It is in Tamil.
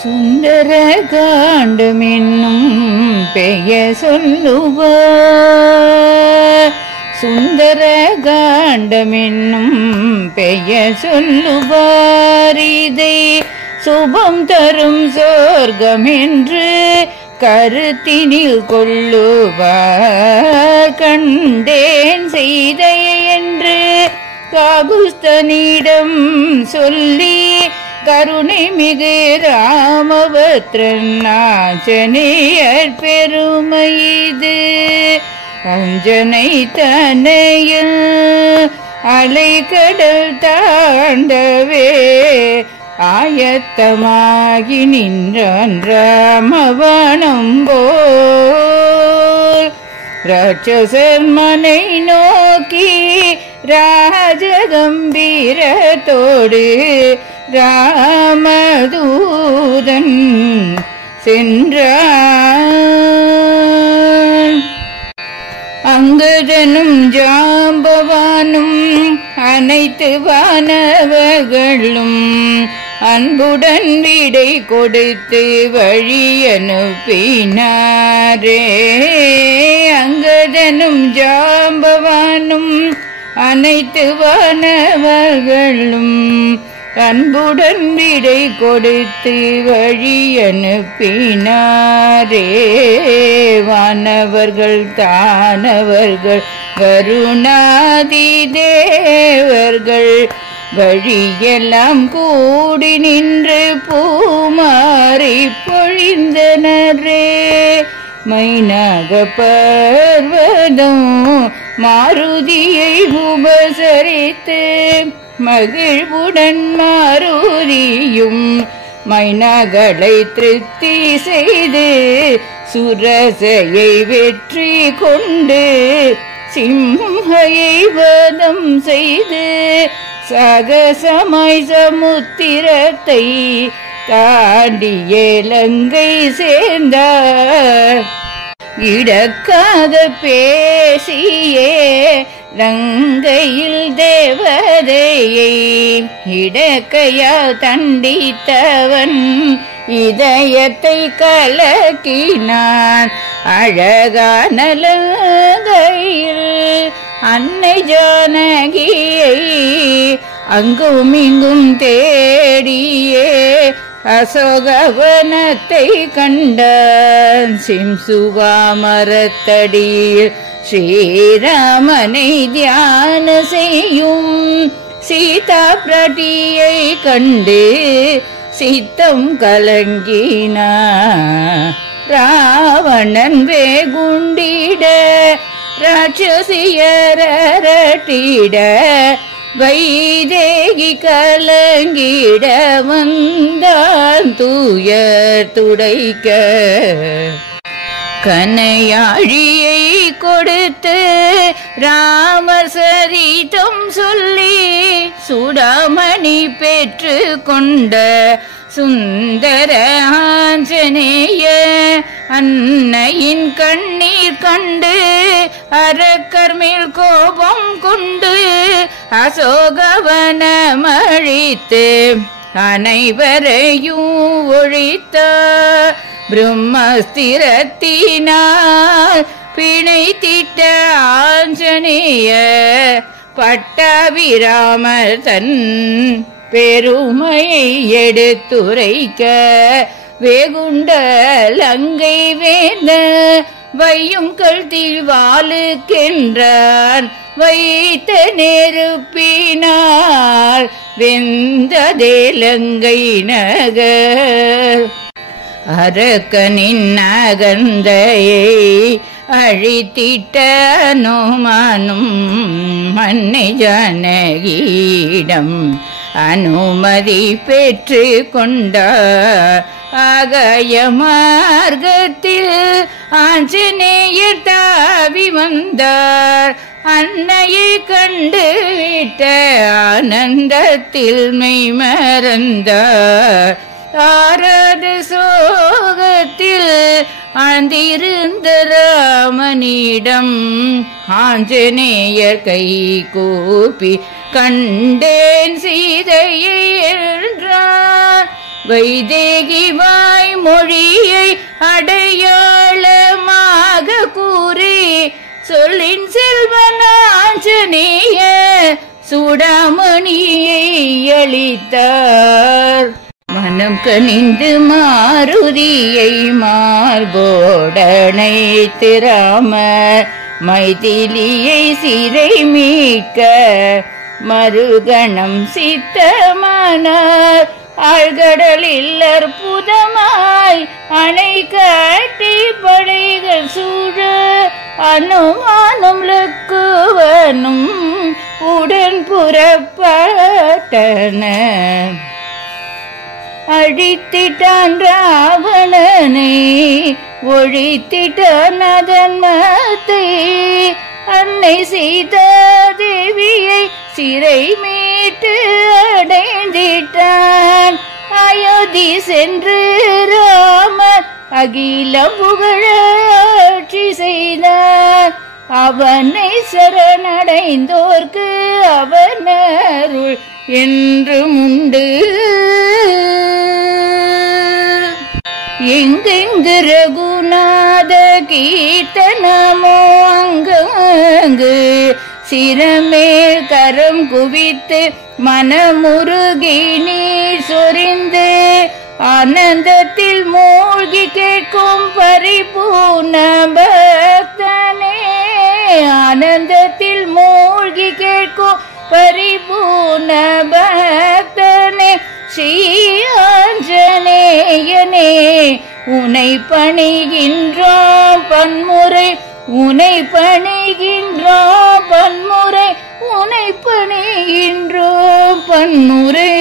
சுந்தர காண்டம் என்னும் பெயர் சொல்லுவார். சுந்தர காண்டம் என்னும் பெயர் சொல்லுவார். இதை சுபம் தரும் சொர்க்கம் என்று கருத்தினில் கொள்ளுவார். கண்டேன் செய்தையை என்று காகுஸ்தனிடம் சொல்லி கருணை மிகு ராமபத்ரன் ஆஞ்சநேயர் பெருமை இது. அஞ்சனை தனையில் அலைக்கடல் தாண்டவே ஆயத்தமாகி நின்றான் ராமவனம் போல். ராட்சசர் மனை நோக்கி ராஜகம்பீரத்தோடு ராமதூதன் சென்றான். அங்கதனும் ஜாம்பவானும் அனைத்து வானவர்களும் அன்புடன் விடை கொடுத்து வழி அனுப்பினாரே. அங்கதனும் ஜாம்பவானும் அனைத்து வானவர்களும் அன்புடன் விடை கொடுத்து வழி அனுப்பினாரே. வானவர்கள் தானவர்கள் வருணாதி தேவர்கள் வழியெல்லாம் கூடி நின்று பூமாரி பொழிந்தனரே. மைனாக பர்வதம் மாருதியை உபசரித்து மகிழ்வுடன் மாருதியும் மைனாகளை திருப்தி செய்து சுரசையை வெற்றி கொண்டு சிம்ஹையை வதம் செய்து சகசமாய் சமுத்திரத்தை தாண்டிய இலங்கை சேர்ந்தார். இடக்காக பேசியே லங்கையில் தேவதையை இடக்கையால் தண்டித்தவன் இதயத்தை கலக்கினான். அழகான லங்கையில் அன்னை ஜானகியை அங்கும் இங்கும் தேடியே அசோகவனத்தை கண்டான். சிம்சுவா மரத்தடியில் ஸ்ரீராமனை தியான செய்யும் சீதா பிராட்டியை கண்டு சித்தம் கலங்கினான். ராவணன் வேகுண்டிட ராட்சசியரட்டிட வைதேகி கலங்கிட வந்தான் தூயர் துடைக்க. கனையாழியை கொடுத்து ராமர் சரிதம் சொல்லி சுடாமணி பெற்று கொண்ட சுந்தர ஆஞ்சநேய அன்னையின் கண்ணீர் கண்டு அரக்கர் மேல் கோபம் கொண்டு அசோகவனமழித்து அனைவரையும் ஒழித்த. பிரம்மஸ்திரத்தினால் பிணைத்திட்ட ஆஞ்சநேய பட்டாபிராமர் தன் பெருமையை எடுத்துரைக்க வேகுண்ட லங்கை வேந்த வையும் கழ்த்தில் வாளுக்கென்றான் வைத்த நெருப்பினால் வெந்ததே லங்கை நகர். அரக்கனின் அகந்தையை அழித்திட்ட அனுமானும் மன்னை ஜானகியிடம் அனுமதி பெற்று கொண்டார். ஆகாய மார்க்கத்தில் ஆஞ்சநேயர் தாவி வந்தார். அன்னையை கண்டு விட்ட ஆனந்தத்தில் மெய் மறந்தார். ஆராத சோகத்தில் ஆழ்ந்திருந்த ராமனிடம் ஆஞ்சநேயர் கை கூப்பி கண்டேன் சீதையை என்றார். வைதேகி வாய்மொழியை அடையாளமாக கூறி சொல்லின் செல்வன் ஆஞ்சநேய சூடாமணியை அளித்தார். மனம் கனிந்து மாருதியை மார்போடனை திராமர் மைதிலியை சிறை மீட்க மறுகணம் சித்தமானார். ஆழ்கடலில் அற்புதமாய் அணை கட்டி படைகள் சூழ அனுமானும் லக்குவனும் உடன் புறப்பட்டனர். அழித்திட்டான் ராவணனை ஒழித்திட்டான் அதன் மத்தை. அன்னை சீதா தேவியை சிறை மீட்டு அடைந்திட்டான். அயோத்தி சென்று ராமர் அகிலம் புகழாட்சி செய்தார். அவனை சரணடைந்தோர்க்கு அவன் அருள் என்றும் உண்டு. எங்கெங்கு ரகுநாத கீர்த்தனமோ அங்கங்கு சிரமேல் கரம் குவித்து மனமுருகி நீர் சொரிந்து ஆனந்தத்தில் மூழ்கி கேட்கும் பரிபூர்ண பக்தனே. ஆனந்தத்தில் மூழ்கி கேட்கும் பரிபூர்ண பக்தனே. ஸ்ரீ ஆஞ்சநேயனே உனை பணிகின்றோம் பன்முறை, உனை பணிகின்றோம் பன்முறை, உனை பணிகின்றோம் பன்முறை.